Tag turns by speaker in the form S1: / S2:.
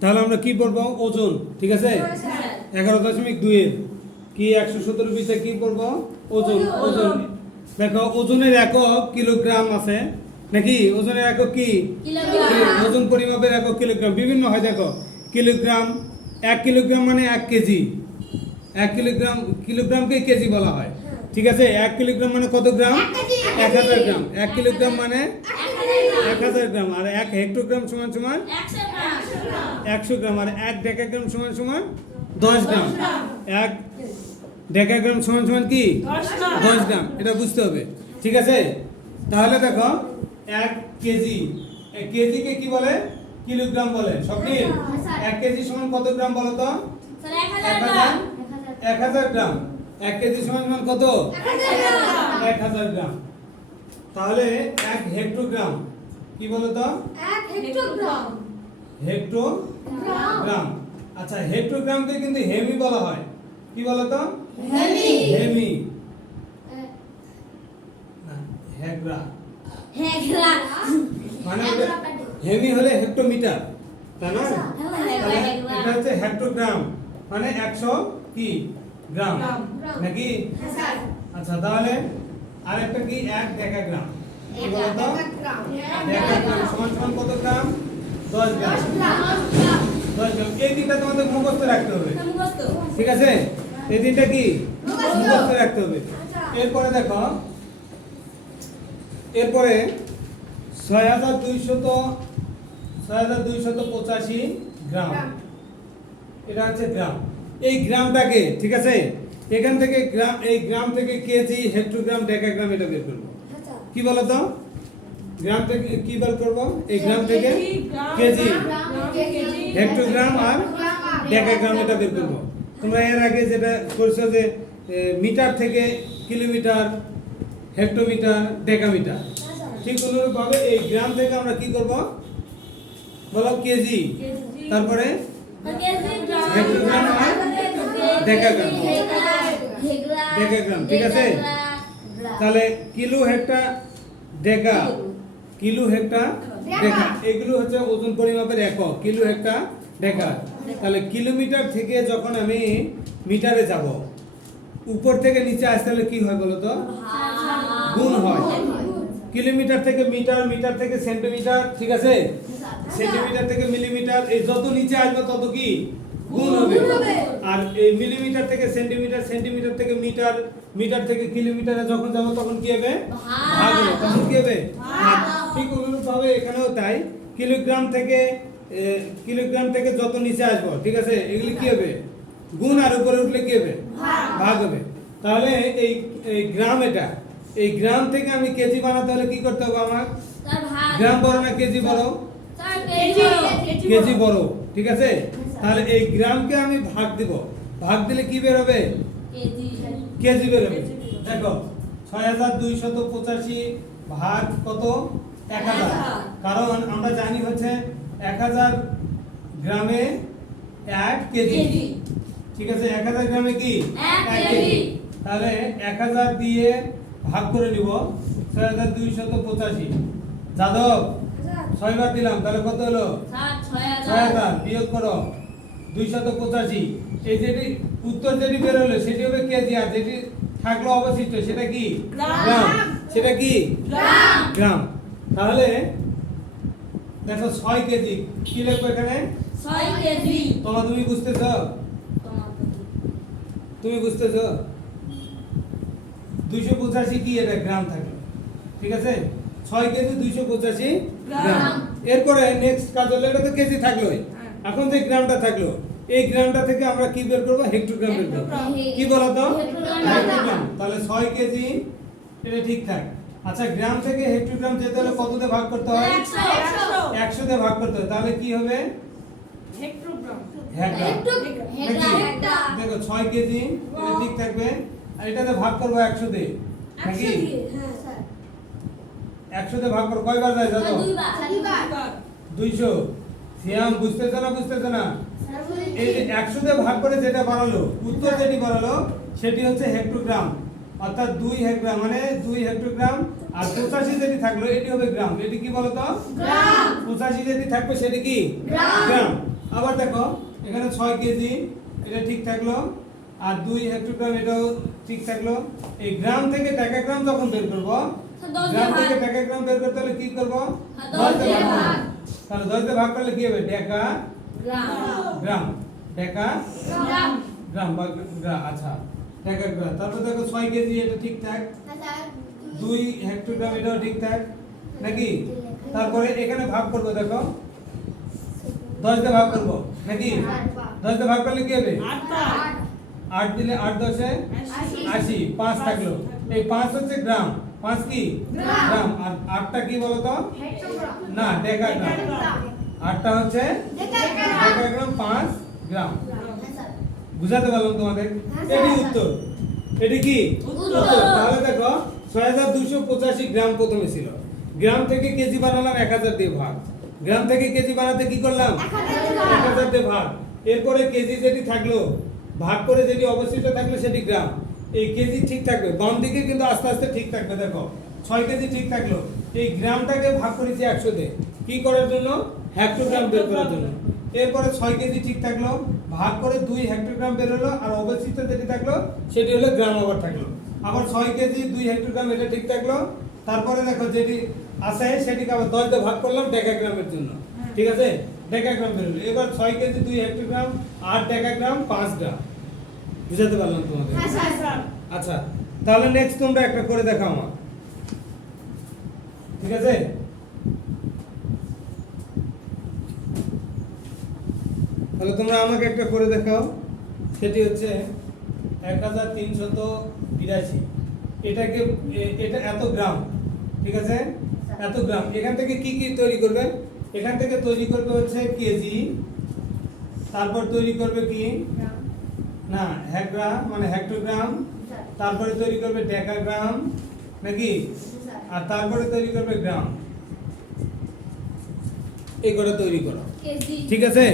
S1: তাহলে আমরা কি পড়ব? ওজন ঠিক আছে? এগারো দশমিক দুইয়ের কি একশো সতেরো পিসে কি পড়ব? ওজন ওজন। দেখো ওজনের একক কিলোগ্রাম আছে। নাকি? ওজনের একক কি? ওজন পরিমাপের একক কিলোগ্রাম। বিভিন্ন হয় দেখো। কিলোগ্রাম এক কিলোগ্রাম মানে এক কেজি। এক কিলোগ্রাম কিলোগ্রামকে কেজি বলা হয়। ঠিক আছে? এক কিলোগ্রাম মানে কত গ্রাম?
S2: এক
S1: এক হাজার গ্রাম। এক কিলোগ্রাম মানে এক হাজার গ্রাম আর এক হেক্টোগ্রাম সমান সমান? একশো গ্রাম। আর এক ডেকাগ্রাম সমান সমান? দশ গ্রাম। এক ডেকাগ্রাম সমান সমান কি? দশ গ্রাম। এটা বুঝতে হবে। ঠিক আছে? তাহলে দেখো এক কেজি। এক কেজিকে কি বলে? কিলোগ্রাম বলে। স্বপ্নিল এক কেজি সমান কত গ্রাম বলো তো? এক হাজার এক হাজার? গ্রাম। এক কেজি সমান সমান কত? এক হাজার গ্রাম। তাহলে এক হেক্টোগ্রাম কি বলো তো হেক্টোগ্রাম। আচ্ছা হেক্টোগ্রামকে কিন্তু হেমি বলা হয়। কি বলো তো হেমি। না, হেগ্রা মানে হেমি হলে হেক্টোমিটার তাই না? তাহলে এটা হচ্ছে হেক্টোগ্রাম। মানে একশো কি? গ্রাম।
S3: গ্রাম।
S1: নাকি? আচ্ছা তাহলে আরেকটা কি? এক বলতো? ডেকাগ্রাম সমান সমান কত গ্রাম? দশ গ্রাম। দশ গ্রাম এই তিনটা তোমাদের মুখস্থ রাখতে হবে। ঠিক আছে? এই তিনটা কি? মুখস্থ। রাখতে হবে। এরপরে দেখো এরপরে ছয় হাজার দুইশত ছয় হাজার দুইশত পঁচাশি গ্রাম। এটা হচ্ছে গ্রাম। এই গ্রামটাকে ঠিক আছে? এখান থেকে গ্রাম এই গ্রাম থেকে কেজি হেক্টোগ্রাম ডেকাগ্রাম এটা বের করব। কি বলো তো? গ্রাম থেকে কি বের করব? এই গ্রাম থেকে কেজি হেক্টোগ্রাম আর ডেকাগ্রাম এটা বের করব। তোমরা এর আগে যেটা করছ যে মিটার থেকে কিলোমিটার হেক্টোমিটার ডেকামিটার। ঠিক অনুরূপভাবে এই গ্রাম থেকে আমরা কি করব? বলো কেজি। তারপরে হেক্টোগ্রাম আর ডেকাগ্রাম ডেকাগ্রাম, ঠিক আছে? তাহলে kilo hecto deca kilo hecto deca. এগুলো হচ্ছে ওজন পরিমাপের একক কিলো হেক্টা ডেকা। তাহলে কিলোমিটার থেকে যখন আমি মিটারে যাব উপর থেকে নিচে আসতে হলে কি হয় বলো তো গুণ হয়। কিলোমিটার থেকে মিটার মিটার থেকে সেন্টিমিটার ঠিক আছে? সেন্টিমিটার থেকে মিলিমিটার এই যত নিচে আসবে তত কি? গুণ হবে। আর এই মিলিমিটার থেকে সেন্টিমিটার সেন্টিমিটার থেকে মিটার মিটার থেকে কিলোমিটারে যখন যাব তখন কি হবে? ভাগ। হবে। তখন কি হবে? ভাগ। ঠিক অনুরূপভাবে এখানেও তাই। কিলোগ্রাম থেকে কিলোগ্রাম থেকে যত নিচে আসব ঠিক আছে? এগুলি কি হবে? গুণ আর উপরে উঠলে কি হবে? ভাগ। হবে। তাহলে এই এই গ্রাম এটা। এই গ্রাম থেকে আমি কেজি বানাতে হলে কি করতে হবে আমার? গ্রাম বড় না কেজি বড়? কেজি বড় ঠিক আছে? তাহলে এই গ্রামকে আমি ভাগ দিব। ভাগ দিলে কি বের হবে? কেজি। বের হবে। দেখো ছয় হাজার দুইশত পঁচাশি ভাগ কত? এক হাজার। কারণ আমরা জানি হচ্ছে এক হাজার গ্রামে এক কেজি। ঠিক আছে এক হাজার গ্রামে কি?
S2: এক কেজি।
S1: তাহলে এক হাজার দিয়ে ভাগ করে নিব ছয় হাজার দুইশত পঁচাশি। যাদব ছয়বার দিলাম তাহলে কত হলো? ছয় হাজার। বিয়োগ করো। দুইশত পঁচাশি। এই যেটি উত্তর যেটি বেরোলো সেটি হবে কেজি। আর যেটি থাকল অবশিষ্ট সেটা কি?
S3: গ্রাম।
S1: সেটা কি? গ্রাম। তাহলে দেখো ছয় কেজি। কি লিখব এখানে? তোমার তুমি বুঝতেছ? তুমি বুঝতেছ? দুইশো পঁচাশি কি এটা? গ্রাম থাকে। ঠিক আছে? ছয় কেজি দুইশো পঁচাশি। গ্রাম। এরপরে নেক্সট কাজ হলো এটা তো কেজি থাকলোই।
S3: হ্যাঁ।
S1: এখন যে গ্রামটা থাকল এই গ্রামটা থেকে আমরা কি বের করব? হেক্টোগ্রাম বের করব। কি বলো তো? তাহলে ছয় কেজি এটা ঠিকঠাক আচ্ছা গ্রাম থেকে হেক্টোগ্রাম যেতে হলে কত দিয়ে ভাগ করতে হয়? একশো। দিয়ে ভাগ করতে হয়। তাহলে কি হবে? দেখো ছয় কেজি এটা ঠিক থাকবে। আর এটাতে ভাগ করব একশো দিয়ে নাকি একশো দিয়ে ভাগ করব। কয়বার যায় জানো দুইশো। সিয়াম বুঝতেছে না বুঝতেছে না? এই যে একশো দিয়ে ভাগ করে যেটা বাড়ালো উত্তর যেটি বাড়ালো সেটি হচ্ছে হেক্টোগ্রাম। অর্থাৎ দুই হেক্টোগ্রাম মানে দুই হেক্টোগ্রাম আর পঁচাশি যেটি থাকল এটি হবে গ্রাম। এটি কি বলতো?
S2: গ্রাম।
S1: পঁচাশি যেটি থাকবে সেটি কি?
S2: গ্রাম।
S1: আবার দেখো এখানে ছয় কেজি এটা ঠিক থাকল। আর দুই হেক্টোগ্রাম এটাও ঠিক থাকল। এই গ্রাম থেকে টাকা গ্রাম যখন বের করব গ্রাম থেকে
S2: টাকা
S1: গ্রাম বের করতে হলে কি করব? তাহলে দশ দিয়ে ভাগ করলে কি হবে? টাকা
S2: গ্রাম।
S1: গ্রাম। টাকা
S2: গ্রাম।
S1: গ্রাম বা গ্রাম আচ্ছা টাকা গ্রাম। তারপর দেখো ছয় কেজি এটা ঠিকঠাক দুই হেক্টোগ্রাম এটাও ঠিকঠাক নাকি? তারপরে এখানে ভাগ করব দেখো। দশ দিয়ে ভাগ করব নাকি? দশ দিয়ে ভাগ করলে কি হবে? আট দিলে আট দশে আশি পাঁচ থাকল। এই পাঁচ হচ্ছে গ্রাম। পাঁচ কি?
S2: গ্রাম।
S1: আর আটটা কি বলতো না ডেকা গ্রাম। আটটা হচ্ছে? ডেকা গ্রাম। পাঁচ গ্রাম। বুঝাতে পারলাম তোমাদের?
S3: হ্যাঁ,
S1: এটি উত্তর। এটি কি? তাহলে দেখো ছয় হাজার দুইশো পঁচাশি গ্রাম প্রথমে ছিল। গ্রাম থেকে কেজি বানালাম এক হাজার দিয়ে ভাগ। গ্রাম থেকে কেজি বানাতে কি করলাম।
S3: এক হাজার দিয়ে ভাগ।
S1: এরপরে কেজি যেটি থাকল ভাগ করে যেটি অবশিষ্ট থাকল সেটি গ্রাম। এই কেজি ঠিক থাকবে। বাম দিকে কিন্তু আস্তে আস্তে ঠিক থাকবে দেখো। ছয় কেজি ঠিক থাকল। এই গ্রামটাকে ভাগ করেছি একশো দিয়ে কি করার জন্য? হেক্টোগ্রাম বের করার জন্য। এরপরে ছয় কেজি ঠিক থাকল। ভাগ করে দুই হেক্টোগ্রাম বের হলো আর অবশিষ্ট যেটি থাকল সেটি হলো গ্রাম আবার থাকল। আবার ছয় কেজি দুই হেক্টোগ্রাম এটা ঠিক থাকল। তারপরে দেখো যেটি আছে সেটিকে আবার দশ দিয়ে ভাগ করলাম ডেকাগ্রামের জন্য। ঠিক আছে? ডেকাগ্রাম বেরোলো এবার ছয় কেজি দুই হেক্টোগ্রাম আট ডেকাগ্রাম পাঁচ গ্রাম বুঝাতে পারলাম তোমাদের। আচ্ছা তাহলে নেক্সট তোমরা একটা করে দেখাও আমার ঠিক আছে? তাহলে তোমরা আমাকে একটা করে দেখাও। সেটি হচ্ছে এক হাজার তিনশত বিরাশি। এটাকে এটা এত গ্রাম ঠিক আছে? এত গ্রাম। এখান থেকে কি কি তৈরি করবে? এখান থেকে তৈরি করবে হচ্ছে কেজি তারপর তৈরি করবে কি? না হেক্ট্রাম মানে হেক্টোগ্রাম তারপরে তৈরি করবে ডেকাগ্রাম নাকি? আর তারপরে তৈরি করবে গ্রাম। এই করে তৈরি করো। ঠিক আছে?